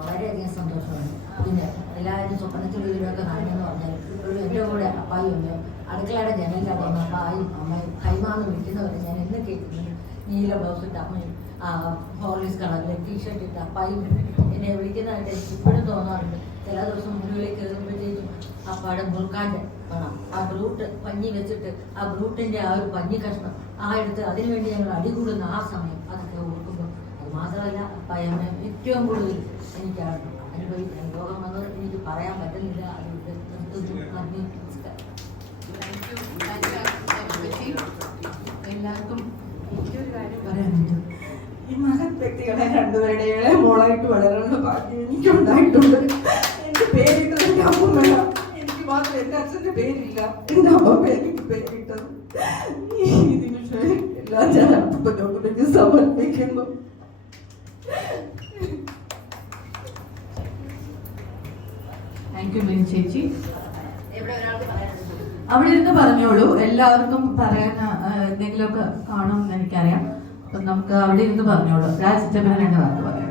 വളരെയധികം സന്തോഷമാണ്. പിന്നെ എല്ലാവരും സ്വപ്നത്തിൽ വീടൊക്കെ കാണുമെന്ന് പറഞ്ഞാൽ എൻ്റെ കൂടെ അപ്പായും അമ്മയും അടുക്കളയുടെ ജനലിൻ്റെ വന്ന് അപ്പായും അമ്മയും കൈമാന്ന് വിളിക്കുന്നവരെ ഞാൻ എന്ന് കേൾക്കുന്നത്. നീല ബ്ലൗസ് ഇട്ട് അമ്മയും ഹോർലിക്സ് കളറിലെ ടീഷർട്ട് ഇട്ട് അപ്പായും എന്നെ വിളിക്കുന്നതായിട്ട് എനിക്ക് ഇപ്പോഴും തോന്നാറുണ്ട്. ചില ദിവസം മുന്നിലേക്ക് കയറുമ്പോഴത്തേക്കും അപ്പാടെ മുറുക്കാൻ്റെ വേണം ആ ബ്രൂട്ട് പഞ്ഞി വെച്ചിട്ട് ആ ബ്രൂട്ടിൻ്റെ ആ ഒരു പഞ്ഞി കഷ്ണം എടുത്ത് അതിനുവേണ്ടി ഞങ്ങൾ അടികൂടുന്ന ആ സമയം അതൊക്കെ ഓർക്കുമ്പോൾ അത് മാത്രമല്ല അപ്പായമ്മ ഏറ്റവും കൂടുതൽ എനിക്കാണ് അനുഭവിക്കാൻ രോഗം വന്നത് എനിക്ക് പറയാൻ പറ്റുന്നില്ല. അതുകൊണ്ട് നന്ദി, നമസ്കാരം. എല്ലാവർക്കും എനിക്കൊരു കാര്യം പറയാനുണ്ട്. ഈ മഹത് വ്യക്തികളെ രണ്ടുപേരുടെ ഇളയ മോളായിട്ട് വളരാനുള്ള ഭാഗ്യം എനിക്കുണ്ടായിട്ടുണ്ട്. എന്റെ പേരിട്ടത് എന്റെ അമ്മ വേണം. എനിക്ക് മാത്രം എന്റെ അച്ഛന്റെ പേരില്ല. എന്റെ അമ്മ എനിക്ക് പേരിട്ടത്. ഈ നിമിഷം എല്ലാം ഞാൻ അപ്പനോടേക്ക് സമർപ്പിക്കുന്നു. താങ്ക് യു മിനി ചേച്ചി. അവിടെ ഇരുന്ന് പറഞ്ഞോളൂ. എല്ലാവർക്കും പറയാൻ എന്തെങ്കിലുമൊക്കെ കാണുമെന്ന് എനിക്കറിയാം. അപ്പം നമുക്ക് അവിടെ ഇരുന്ന് പറഞ്ഞോളൂ. രാജ് ചിറ്റപ്പന് 2 വാക്ക് പറയാം.